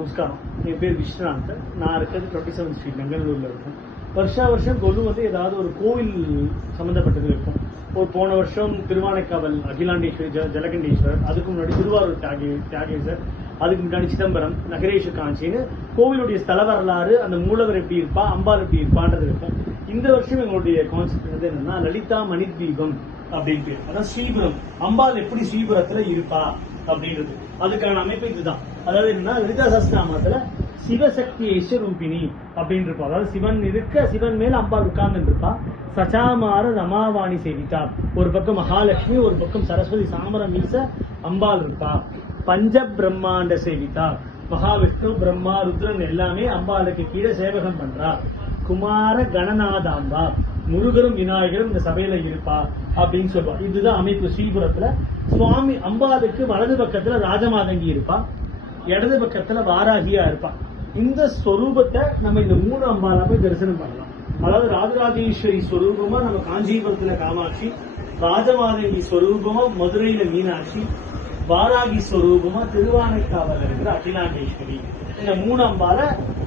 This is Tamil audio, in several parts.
நமஸ்காரம். என் பேர் விஸ்வநாத். நான் இருக்கிறது 27 ஸ்ட்ரீட் பெங்களூர்ல இருக்கும். வருஷம் கொலு வந்து ஏதாவது ஒரு கோவில் சம்பந்தப்பட்டது இருக்கும். ஒரு போன வருஷம் திருவானைக்காவல் அகிலாண்டேஸ்வரி ஜலகண்டேஸ்வரர், அதுக்கு முன்னாடி திருவாரூர் தியாகேசர், அதுக்கு முன்னாடி சிதம்பரம் நகரேஷ காஞ்சின்னு கோவிலுடைய ஸ்தல வரலாறு, அந்த மூலவர் எப்படி இருப்பா, அம்பாள் எப்படி இருப்பான்றது இருக்கும். இந்த வருஷம் எங்களுடைய கான்செப்ட் வந்து என்னன்னா லலிதா மணித்வீபம் அப்படின்னு பேர். அதான் ஸ்ரீபுரம், அம்பாள் எப்படி ஸ்ரீபுரத்துல இருப்பா அப்படின்றது. அதுக்கான அமைப்பு இதுதான். அதாவது என்னன்னா லலிதா சஹஸ்ரநாமத்துல சிவசக்தி ஈஸ்வரூபிணி அப்படின்னு இருப்பா. அதாவது சிவன் இருக்க, சிவன் மேல அம்பாள் உட்கார்ந்து இருப்பா. சச்சாமார ரமாவாணி சேவிதா, ஒரு பக்கம் மகாலட்சுமி, ஒரு பக்கம் சரஸ்வதி சாமரம் மீச அம்பாள் இருப்பா. பஞ்ச பிரம்மாண்ட சேவிதா, மகாவிஷ்ணு பிரம்மா ருத்ரன் எல்லாமே அம்பாளுக்கு கீழே சேவகம் பண்றா. குமார கணநாதாம்பா, முருகரும் விநாயகரும் இந்த சபையில இருப்பா அப்படின்னு சொல்லுவா. இதுதான் அமைப்பு. ஸ்ரீபுரத்துல சுவாமி அம்பாளுக்கு வலது பக்கத்துல ராஜமாதங்கி இருப்பா, இடது பக்கத்துல வாராகியா இருப்பா. இந்த ஸ்வரூபத்தை நம்ம இந்த 3 அம்பாலா போய் தரிசனம் பண்ணலாம். அதாவது ராஜராஜேஸ்வரி ஸ்வரூபமா நம்ம காஞ்சிபுரத்துல காமாட்சி, ராஜமாதங்கி ஸ்வரூபமா மதுரையில மீனாட்சி, வாராகி ஸ்வரூபமா திருவானைக்காவல் இருக்கிற அகிலாண்டேஸ்வரி. இந்த 3 அம்பால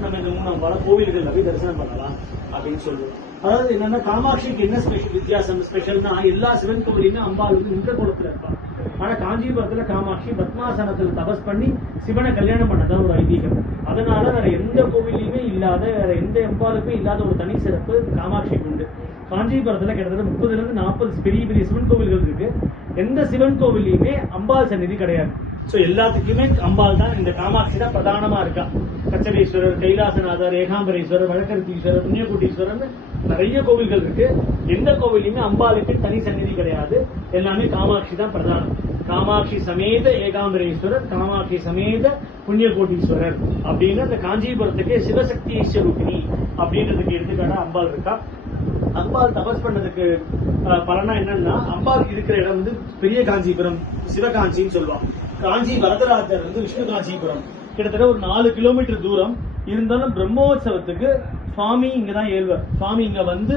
நம்ம இந்த 3 அம்பால கோவில்கள்ல போய் தரிசனம் பண்ணலாம் அப்படின்னு சொல்லுவோம். அதாவது என்னன்னா காமாட்சிக்கு என்ன வித்தியாசம் ஸ்பெஷல்னா, எல்லா சிவன் கோவிலுமே அம்பாள் வந்து இந்த குளத்துல இருப்பாங்க. ஆனா காஞ்சிபுரத்துல காமாட்சி பத்மாசனத்துல தபஸ் பண்ணி சிவனை கல்யாணம் பண்ணதான் ஒரு ஐதீகம். அதனால வேற எந்த கோவிலையுமே இல்லாத, வேற எந்த அம்பாளுக்குமே இல்லாத ஒரு தனி சிறப்பு காமாட்சிக்கு உண்டு. காஞ்சிபுரத்துல கிட்டத்தட்ட 30 to 40 பெரிய பெரிய சிவன் கோவில்கள் இருக்கு. எந்த சிவன் கோவிலையுமே அம்பாள் சந்நிதி கிடையாது. சோ எல்லாத்துக்குமே அம்பாள் தான், இந்த காமாட்சி தான் பிரதானமா இருக்கா. கச்சரேஸ்வரர், கைலாசநாதர், ஏகாம்பரேஸ்வரர், வழக்கருத்தீஸ்வரர், புண்ணியகோட்டீஸ்வரர் நிறைய கோவில்கள் இருக்கு. எந்த கோவிலையுமே அம்பாளுக்கு தனி சந்நிதி கிடையாது. எல்லாமே காமாட்சி தான் பிரதானம். காமாட்சி சமேத ஏகாம்பரேஸ்வரர், காமாட்சி சமேத புண்ணியகோட்டீஸ்வரர் அப்படின்னு அந்த காஞ்சிபுரத்துக்கு சிவசக்தி ஈஸ்வரூபிணி அப்படின்றதுக்கு எடுத்துக்காட்டா அம்பாள் இருக்கா. அம்பாள் தபஸ் பண்ணதுக்கு பலனா என்னன்னா, அம்பாள் இருக்கிற இடம் வந்து பெரிய காஞ்சிபுரம், சிவகாஞ்சின்னு சொல்லுவாங்க. காஞ்சி வரதராஜர் வந்து விஷ்ணு காஞ்சிபுரம், கிட்டத்தட்ட ஒரு 4 கிலோமீட்டர் தூரம் இருந்தாலும் பிரம்மோற்சவத்துக்கு சுவாமி இங்கதான் ஏழ்வர். சுவாமி இங்க வந்து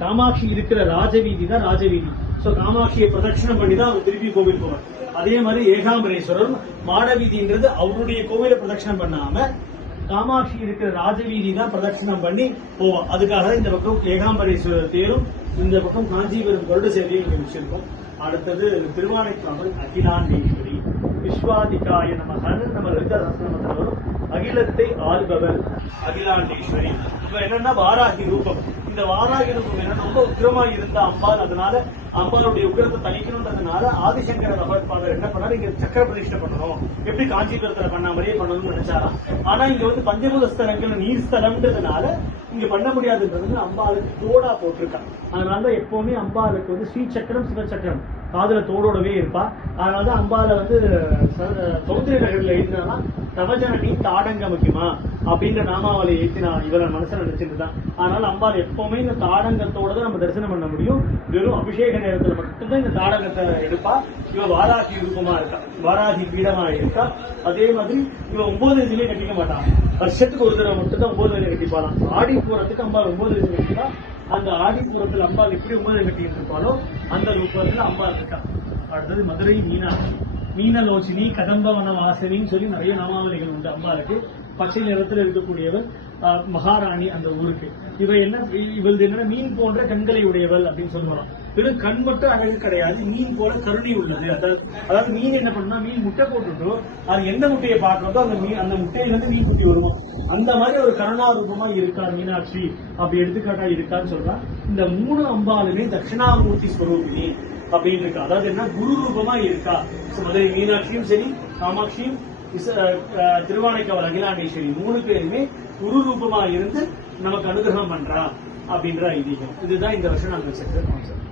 காமாட்சி இருக்கிற ராஜவீதி தான் ராஜவீதி. சோ காமாட்சியை பிரதட்சணம் பண்ணி தான் அவர் திருப்பி கோவில் போவார். அதே மாதிரி ஏகாம்பரேஸ்வரரும் மாடவீதின்றது அவருடைய கோவிலை பிரதட்சணம் பண்ணாம காமாட்சி இருக்கிற ராஜவீதி தான் பிரதட்சணம் பண்ணி போவோம். அதுக்காக இந்த பக்கம் ஏகாம்பரேஸ்வரர் தேரும், இந்த பக்கம் காஞ்சிபுரம் கருட சேவையை இங்க வச்சிருக்கோம். அடுத்தது திருவானைக்காவல் அகிலாண்டேஸ்வரி விஸ்வாதிகாய நமகன்னு நம்ம லலிதா சஹஸ்ரநாமத்துல வரும். அகிலத்தை ஆள்பவர் அகிலாண்டேஸ்வரி. இப்ப என்னன்னா வாராகி ரூபம். இந்த வாராகி ரூபம் என்ன, ரொம்ப உக்கிரமா இருந்த அம்பாள். அதனால அம்பாளுடைய உக்கிரத்தை தணிக்கணும்ன்றதுனால ஆதிசங்கர பகவத்பாதர் என்ன பண்ணாரு, இங்க சக்கர பிரதிஷ்டை பண்ணணும், எப்படி காஞ்சிபுரத்துல பண்ண மாதிரியே பண்ணணும்னு நினைச்சாராம். ஆனா இங்க வந்து பஞ்சபூத ஸ்தலங்கள் நீர் ஸ்தலம்ன்றதுனால இங்க பண்ண முடியாதுன்றது அம்பாளுக்கு தோடா போட்டிருக்காங்க. அதனால எப்பவுமே அம்பாளுக்கு வந்து ஸ்ரீ சக்கரம் சிவச்சக்கரம் காதுல தோடோடவே இருப்பா. அதனாலதான் அம்பால வந்து சௌந்தரிய நகர்ல எழுதினா நவஜனனி தாடங்க முக்கியமா அப்படின்ற நாமாவளி ஏற்றினா இவரை மனசுல நினைச்சிட்டு தான். அதனால அம்பாள் எப்பவுமே இந்த தாடங்கத்தோட தான் நம்ம தரிசனம் பண்ண முடியும். வெறும் அபிஷேக நேரத்துல மட்டும்தான் இந்த தாடகத்தை எடுப்பா. இவ வாராகி ரூபமா இருக்கா, வாராகி பீடமா இருக்கா. அதே மாதிரி இவ 9 வயசுலயே கட்டிக்க மாட்டான். வருஷத்துக்கு ஒரு தடவை மட்டும் தான் 9 வயசுல கட்டிப்பாளாம். ஆடி பூரத்துக்கு அம்பாள் 9 வயசுல கட்டிப்பா. அந்த ஆடிப்புறத்துல அம்பாள் எப்படி 9 கட்டிட்டு இருப்பாளோ அந்த ரூபத்துல அம்பாள் இருக்கா. அடுத்தது மதுரை மீனாட்சி, மீனலோச்சினி, கதம்பவன வாசனின்னு சொல்லி நிறைய நாமாவளிகள் உண்டு அம்பாளுக்கு. பச்சை நிறத்துல இருக்கக்கூடியவள் மகாராணி அந்த ஊருக்கு. இவள் என்ன, மீன் போன்ற கண்களை உடையவள் அப்படின்னு சொல்லுவாங்க. வெறும் கண் மட்டும் அழகு கிடையாது, மீன் போல கருணை உள்ளது. அதாவது மீன் என்ன பண்ணா, மீன் முட்டை போட்டுட்டோ அது எந்த முட்டையை பார்க்கறதோ அந்த முட்டையில இருந்து மீன் குட்டி வருவோம். அந்த மாதிரி ஒரு கருணா ரூபமா இருக்கா மீனாட்சி, அப்படி எடுத்துக்காட்டா இருக்கான்னு சொல்றா. இந்த 3 அம்பாலுமே தட்சிணாமூர்த்தி ஸ்வரூபிணி அப்படின்னு இருக்கா. அதாவது என்ன, குரு ரூபமா இருக்கா. மதுரை மீனாட்சியும் சரி, காமாட்சியும், திருவானைக்காவல் அகிலாண்டேஸ்வரி 3 பேருமே குரு ரூபமா இருந்து நமக்கு அனுகிரகம் பண்றா அப்படின்ற ஐதீகம். இதுதான் இந்த வருஷம் நாங்கள் வச்சிருக்கிற கான்செப்ட்.